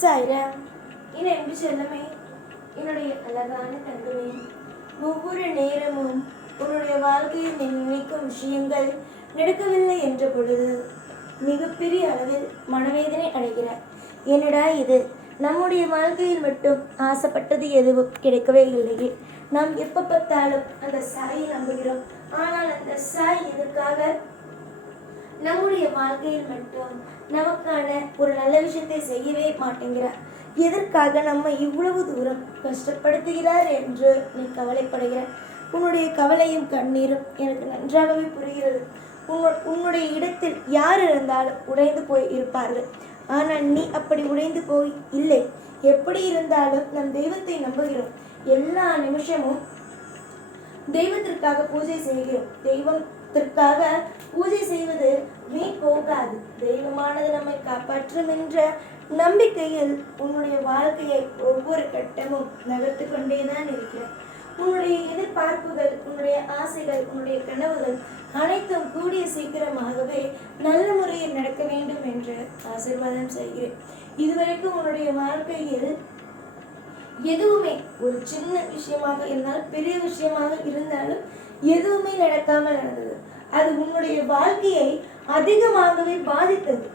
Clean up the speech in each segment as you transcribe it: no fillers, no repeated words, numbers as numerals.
சாய்ராம். என் அன்பு செல்லமே, என்னுடைய அழகான தங்கமே, ஒவ்வொரு நேரமும் உன்னுடைய வாழ்க்கையில் நீ நினைக்கும் விஷயங்கள் நடக்கவில்லை என்ற பொழுது மிகப்பெரிய அளவில் மனவேதனை அடைகிறார். என்னடா இது, நம்முடைய வாழ்க்கையில் மட்டும் ஆசைப்பட்டது எதுவும் கிடைக்கவே இல்லையே. நாம் எப்போ பார்த்தாலும் அந்த சாயை நம்புகிறோம். ஆனால் அந்த சாய் எதற்காக நம்முடைய வாழ்க்கையில் மட்டும் நமக்கான ஒரு நல்ல விஷயத்தை செய்யவே மாட்டேங்கிறார்? எதற்காக நம்ம இவ்வளவு தூரம் கஷ்டப்படுத்துகிறார் என்று நீ கவலைப்படுகிறார். உன்னுடைய கவலையும் கண்ணீரும் எனக்கு நன்றாகவே புரிகிறது. உன்னுடைய இடத்தில் யார் இருந்தாலும் உடைந்து போய் இருப்பார்கள். ஆனால் நீ அப்படி உடைந்து போய் இல்லை. எப்படி இருந்தாலும் நம் தெய்வத்தை நம்புகிறோம். எல்லா நிமிஷமும் தெய்வத்திற்காக பூஜை செய்கிறோம். தெய்வத்திற்காக பூஜை செய்வது வீண் போகாது. தெய்வமானது நம்மை காப்பாற்றும் என்ற நம்பிக்கையில் உன்னுடைய வாழ்க்கையை ஒவ்வொரு கட்டமும் நகர்த்து கொண்டேதான் இருக்கிறேன். உன்னுடைய எதிர்பார்ப்புகள், உன்னுடைய ஆசைகள், உன்னுடைய கனவுகள் அனைத்தும் கூடிய சீக்கிரமாகவே நல்ல முறையில் நடக்க வேண்டும் என்று ஆசீர்வாதம் செய்கிறேன். இதுவரைக்கும் உன்னுடைய வாழ்க்கையில் எதுவுமே ஒரு சின்ன விஷயமாக இருந்தாலும் பெரிய விஷயமாக இருந்தாலும் எதுவுமே நடக்காமல் நடந்தது. அது உன்னுடைய வாழ்க்கையை அதிகமாகவே பாதித்தது.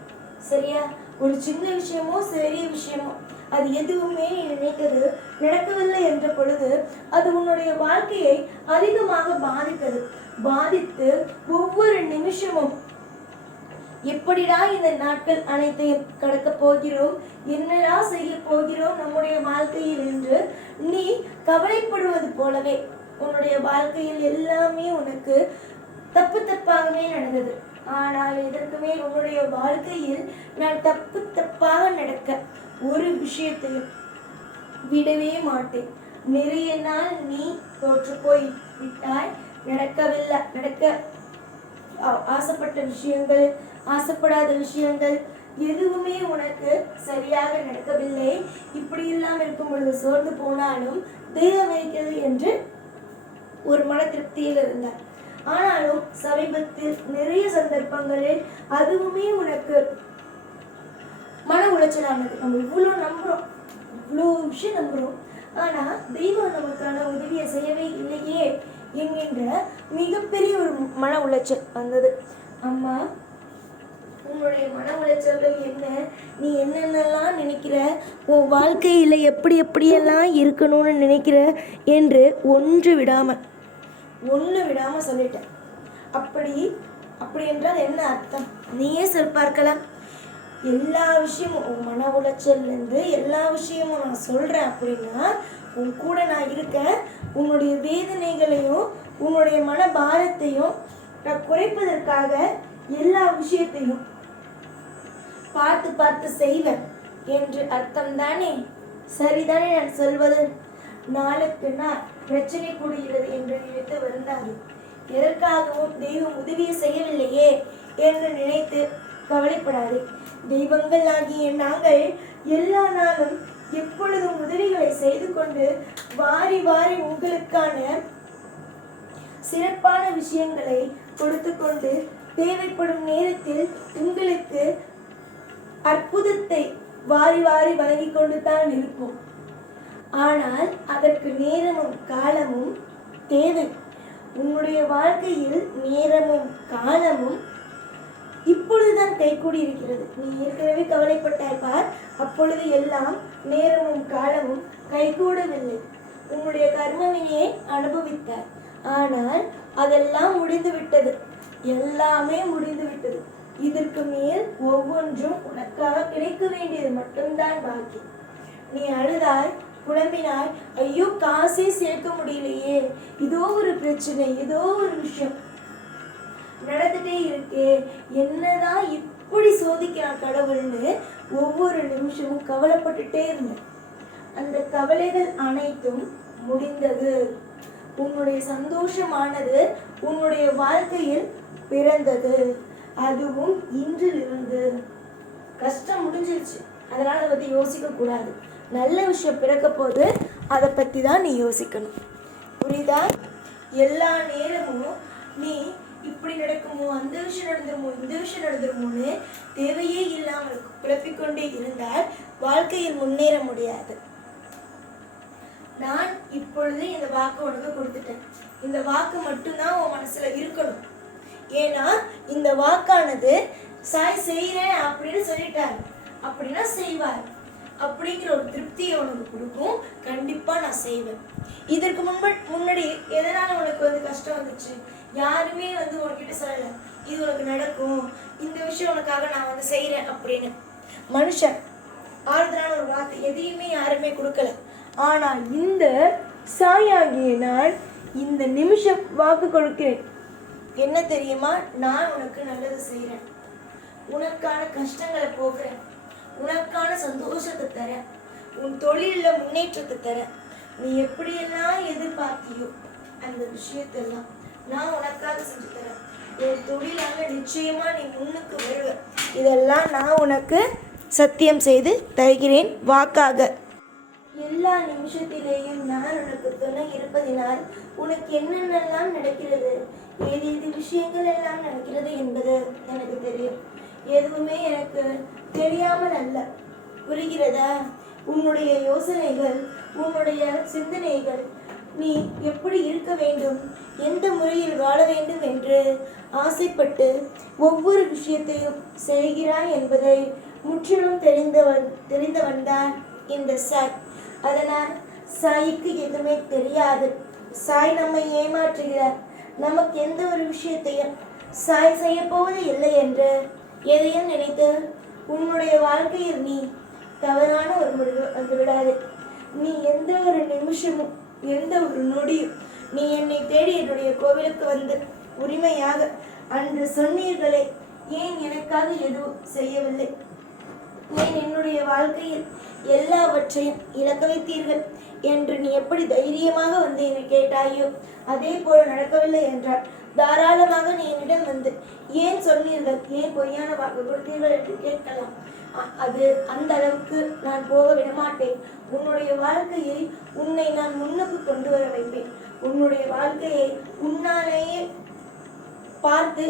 சரியா? ஒரு சின்ன விஷயமோ பெரிய விஷயமோ அது எதுவுமே நீ நினைத்தது நடக்கவில்லை என்ற பொழுது அது உன்னுடைய வாழ்க்கையை அதிகமாக பாதித்து ஒவ்வொரு நிமிஷமும் எப்படிடா இந்த நாட்கள் அனைத்தையும் கடக்க போகிறோம், என்னடா செய்ய போகிறோம் நம்முடைய வாழ்க்கையில் என்று நீ கவலைப்படுவது போலவே உன்னுடைய வாழ்க்கையில் எல்லாமே உனக்கு தப்பாகவே நடந்தது. ஆனால் இதற்குமே உன்னுடைய வாழ்க்கையில் நான் தப்பாக நடக்க ஒரு விஷயத்தையும் விடவே மாட்டேன். நிறைய நாள் நீ தோற்று போய் விட்டாய். நடக்க ஆசைப்பட்ட விஷயங்கள், ஆசைப்படாத விஷயங்கள் எதுவுமே உனக்கு சரியாக நடக்கவில்லை. இப்படி இல்லாமல் இருக்கும் பொழுது சோர்ந்து போனாலும் தெய்வம் இருக்கிறது என்று ஒரு மன திருப்தியில் இருந்தார். ஆனாலும் சமீபத்தில் நிறைய சந்தர்ப்பங்களில் அதுவுமே உனக்கு மன உளைச்சலானது. நம்ம இவ்வளோ நம்புறோம், இவ்வளோ விஷயம் நம்புறோம், ஆனா தெய்வம் நமக்கான உதவியை செய்யவே இல்லையே என்கின்ற மிகப்பெரிய ஒரு மன உளைச்சல் வந்தது. அம்மா, உன்னுடைய மன உளைச்சல்கள் என்ன? நீ என்னென்னலாம் நினைக்கிற, உன் வாழ்க்கையில் எப்படியெல்லாம் இருக்கணும்னு நினைக்கிற என்று ஒன்று விடாமல் சொல்லிட்டேன். அப்படி என்றால் என்ன அர்த்தம்? நீயே சொல் பார்க்கலாம். எல்லா விஷயமும் உன் மன உளைச்சல்லேருந்து எல்லா விஷயமும் நான் சொல்கிறேன் அப்படின்னா உன் கூட நான் இருக்கேன். உன்னுடைய வேதனைகளையும் உன்னுடைய மன பாரத்தையும் நான் குறைப்பதற்காக எல்லா விஷயத்தையும் பார்த்து செய்வேன் என்று அர்த்தம் தானே? சரிதானே நான் சொல்வது? நாளுக்கு நாள் பிரச்சனை கூடுகிறது என்று நினைத்து வருந்தாது. எதற்காகவும் தெய்வம் உதவியை செய்யவில்லையே என்று நினைத்து கவலைப்படாது. தெய்வங்கள் ஆகிய நாங்கள் எல்லா நாளும் எப்பொழுதும் உதவிகளை செய்து கொண்டு வாரி உங்களுக்கான சிறப்பான விஷயங்களை கொடுத்து கொண்டு தேவைப்படும் நேரத்தில் உங்களுக்கு அற்புதத்தை வாரி வழங்கி கொண்டு தான் இருப்போம். ஆனால் அதற்கு நேரமும் காலமும் தேவை. உன்னுடைய வாழ்க்கையில் நேரமும் காலமும் இப்பொழுதுதான் கைகூடி இருக்கிறது. நீ ஏற்கனவே கவலைப்பட்டாய் பார். அப்பொழுது எல்லாம் நேரமும் காலமும் கைகூடவில்லை. உன்னுடைய கர்மவினையை அனுபவித்தாய். ஆனால் அதெல்லாம் முடிந்து விட்டது. எல்லாமே முடிந்து விட்டது. இதற்கு மேல் ஒவ்வொன்றும் உனக்காக கிடைக்க வேண்டியது மட்டும்தான் பாக்கி. நீ அழுதாய், புலம்பினாய், ஐயோ காசே சேர்க்க முடியலையே, இதோ ஒரு பிரச்சனை, ஏதோ ஒரு விஷயம் நடந்துட்டே இருக்கே, என்னதான் இப்படி சோதிக்கிறான் கடவுள்னு ஒவ்வொரு நிமிஷமும் கவலைப்பட்டுட்டே இருந்தேன். அந்த கவலைகள் அனைத்தும் முடிந்தது. உன்னுடைய சந்தோஷமானது உன்னுடைய வாழ்க்கையில் பிறந்தது. அதுவும் இன்றிலிருந்து. கஷ்டம் முடிஞ்சிருச்சு, அதனால அதை பற்றி யோசிக்க கூடாது. நல்ல விஷயம் பிறக்க போது அதை பற்றி தான் நீ யோசிக்கணும். புரியுதா? எல்லா நேரமும் நீ இப்படி நடக்குமோ, அந்த விஷயம் நடந்துருமோ, இந்த விஷயம் நடந்துருமோன்னு தேவையே இல்லாமல் குழப்பிக்கொண்டே இருந்தால் வாழ்க்கையில் முன்னேற முடியாது. நான் இப்பொழுது இந்த வாக்கு உனக்கு கொடுத்துட்டேன். இந்த வாக்கு மட்டும்தான் உன் மனசுல இருக்கணும். ஏன்னா இந்த வாக்கானது சாய் செய்கிறேன் அப்படின்னு சொல்லிட்டாரு அப்படின்னா செய்வார் அப்படிங்கிற ஒரு திருப்தியை உனக்கு கொடுக்கும். கண்டிப்பா நான் செய்வேன். இதற்கு முன்னாடி எதனால உனக்கு கஷ்டம் வந்துச்சு? யாருமே உனக்கிட்ட சொல்லல இது உனக்கு நடக்கும், இந்த விஷயம் உனக்காக நான் செய்யறேன் அப்படின்னு. மனுஷன் ஆறுதலான ஒரு வார்த்தை எதையுமே யாருமே கொடுக்கல. ஆனா இந்த சாயாகிய நான் இந்த நிமிஷம் வாக்கு கொடுக்கிறேன். என்ன தெரியுமா? நான் உனக்கு நல்லது செய்யறேன், உனக்கான கஷ்டங்களை போக்குறேன், உனக்கான சந்தோஷத்தை தரேன், உன் தொழில முன்னேற்றத்தை தரேன். நீ எப்படியெல்லாம் எதிர்பார்த்தியோ அந்த விஷயத்தெல்லாம் நான் உனக்காக செஞ்சு தரேன். ஒரு தொழிலாக நிச்சயமா நீ முன்னுக்கு வருவ. இதெல்லாம் நான் உனக்கு சத்தியம் செய்து தருகிறேன் வாக்காக. எல்லா நிமிஷத்திலேயும் நான் உனக்கு துணை இருப்பதினால் உனக்கு என்னென்னலாம் நடக்கிறது, ஏது விஷயங்கள் எல்லாம் நடக்கிறது என்பது எனக்கு தெரியும். எதுவுமே எனக்கு தெரியாமல் அல்ல. புரிகிறதா? உன்னுடைய யோசனைகள், உன்னுடைய சிந்தனைகள், நீ எப்படி இருக்க வேண்டும், எந்த முறையில் வாழ வேண்டும் என்று ஆசைப்பட்டு ஒவ்வொரு விஷயத்தையும் செய்கிறாய் என்பதை முற்றிலும் தெரிந்தவன்தான் இந்த சாய். அதனால் சாய்க்கு எதுவுமே தெரியாது. சாய் நம்மை ஏமாற்றுகிறார். நமக்கு எந்த ஒரு விஷயத்தையும் சாய் செய்ய போவது இல்லை என்று எதையும் நினைத்து உன்னுடைய வாழ்க்கையில் நீ தவறான ஒரு முடிவு வந்துவிடாது. நீ எந்த ஒரு நிமிஷமும், எந்த ஒரு நொடியும் நீ என்னை தேடி என்னுடைய கோவிலுக்கு உரிமையாக அன்று சொன்னீர்களே, ஏன் எனக்காக எதுவும் செய்யவில்லை, ஏன் என்னுடைய வாழ்க்கையில் எல்லாவற்றையும் இழக்க வைத்தீர்கள் என்று நீ எப்படி தைரியமாக என்னை கேட்டாயோ அதே போல நடக்கவில்லை என்றால் தாராளமாக நீ என்னிடம் ஏன் சொன்னீர்கள், ஏன் பொய்யான வாக்கு கொடுத்தீர்கள் என்று கேட்கலாம். அது அந்த அளவுக்கு நான் போக விடமாட்டேன். உன்னுடைய வாழ்க்கையை உன்னை நான் முன்னுக்கு கொண்டு வர வைப்பேன். உன்னுடைய வாழ்க்கையை உன்னாலேயே பார்த்து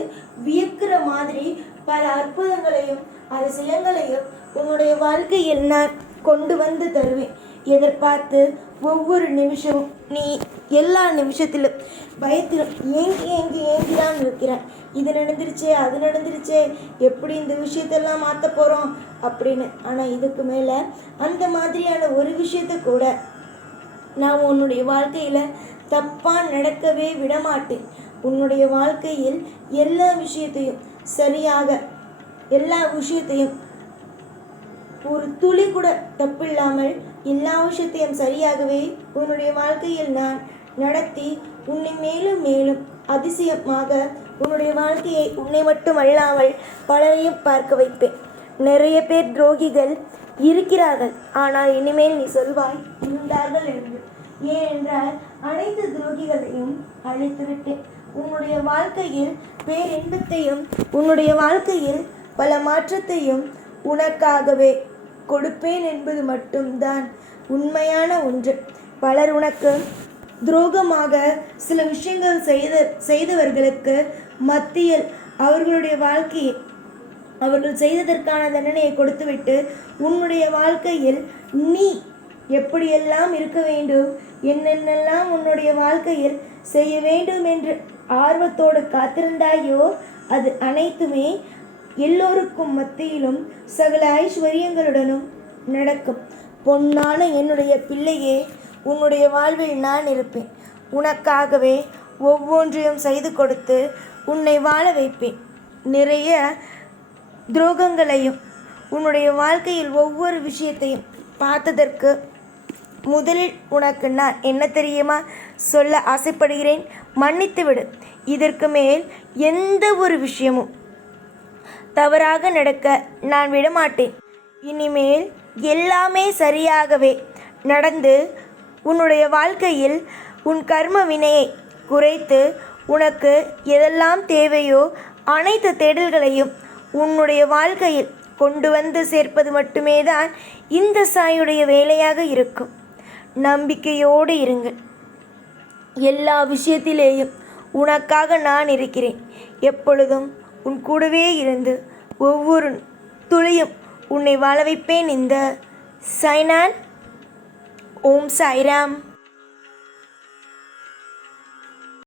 வியக்கிற மாதிரி பல அற்புதங்களையும் அதிசயங்களையும் உன்னுடைய வாழ்க்கையில் நான் கொண்டு தருவேன். எதிர்பார்த்து ஒவ்வொரு நிமிஷமும் நீ எல்லா நிமிஷத்திலும் பயத்திலும் ஏங்கிதான் இருக்கிறாய். இது நடந்துருச்சே, அது நடந்துருச்சே, எப்படி இந்த விஷயத்தெல்லாம் மாற்ற போகிறோம் அப்படின்னு. ஆனால் இதுக்கு மேலே அந்த மாதிரியான ஒரு விஷயத்த கூட நான் உன்னுடைய வாழ்க்கையில் தப்பாக நடக்கவே விடமாட்டேன். உன்னுடைய வாழ்க்கையில் எல்லா விஷயத்தையும் சரியாக, எல்லா விஷயத்தையும் ஒரு துளி கூட தப்பில்லாமல் எல்லா விஷயத்தையும் சரியாகவே உன்னுடைய வாழ்க்கையில் நான் நடத்தி உன்னை மேலும் மேலும் அதிசயமாக உன்னுடைய வாழ்க்கையை உன்னை மட்டும் அல்லாமல் பலரையும் பார்க்க வைப்பேன். நிறைய பேர் துரோகிகள் இருக்கிறார்கள், ஆனால் இனிமேல் நீ சொல்வாய் இருந்தார்கள் என்று. ஏனென்றால் அனைத்து துரோகிகளையும் அழித்து விட்டேன். உன்னுடைய வாழ்க்கையில் பேரின்பத்தையும் உன்னுடைய வாழ்க்கையில் பல மாற்றத்தையும் உனக்காகவே கொடுப்பேன் என்பது மட்டும்தான் உண்மையான ஒன்று. பலர் உனக்கு துரோகமாக சில விஷயங்கள் செய்தவர்களுக்கு மத்தியில் அவர்களுடைய வாழ்க்கையை அவர்கள் செய்ததற்கான தண்டனையை கொடுத்துவிட்டு உன்னுடைய வாழ்க்கையில் நீ எப்படியெல்லாம் இருக்க வேண்டும், என்னென்னலாம் உன்னுடைய வாழ்க்கையில் செய்ய வேண்டும் என்று ஆர்வத்தோடு காத்திருந்தாயோ அது அனைத்துமே எல்லோருக்கும் மத்தியிலும் சகல ஐஸ்வர்யங்களுடனும் நடக்கும். பொன்னான என்னுடைய பிள்ளையே, உன்னுடைய வாழ்வில் நான் இருப்பேன். உனக்காகவே ஒவ்வொன்றையும் செய்து கொடுத்து உன்னை வாழ வைப்பேன். நிறைய துரோகங்களையும் உன்னுடைய வாழ்க்கையில் ஒவ்வொரு விஷயத்தையும் பார்த்ததற்கு முதலில் உனக்கு நான் என்ன தெரியுமா சொல்ல ஆசைப்படுகிறேன்? மன்னித்து விடு. இதற்கு மேல் எந்த ஒரு விஷயமும் தவறாக நடக்க நான் விடமாட்டேன். இனிமேல் எல்லாமே சரியாகவே நடந்து உன்னுடைய வாழ்க்கையில் உன் கர்ம வினையை குறைத்து உனக்கு எதெல்லாம் தேவையோ அனைத்து தேடல்களையும் உன்னுடைய வாழ்க்கையில் கொண்டு சேர்ப்பது மட்டுமே தான் இந்த சாயுடைய வேலையாக இருக்கும். நம்பிக்கையோடு இருங்கள். எல்லா விஷயத்திலேயும் உனக்காக நான் இருக்கிறேன். எப்பொழுதும் உன் கூடவே இருந்து ஒவ்வொரு துளியும் உன்னை வாழ வைப்பேன். இந்த சைனான். ஓம் சாய்ராம்.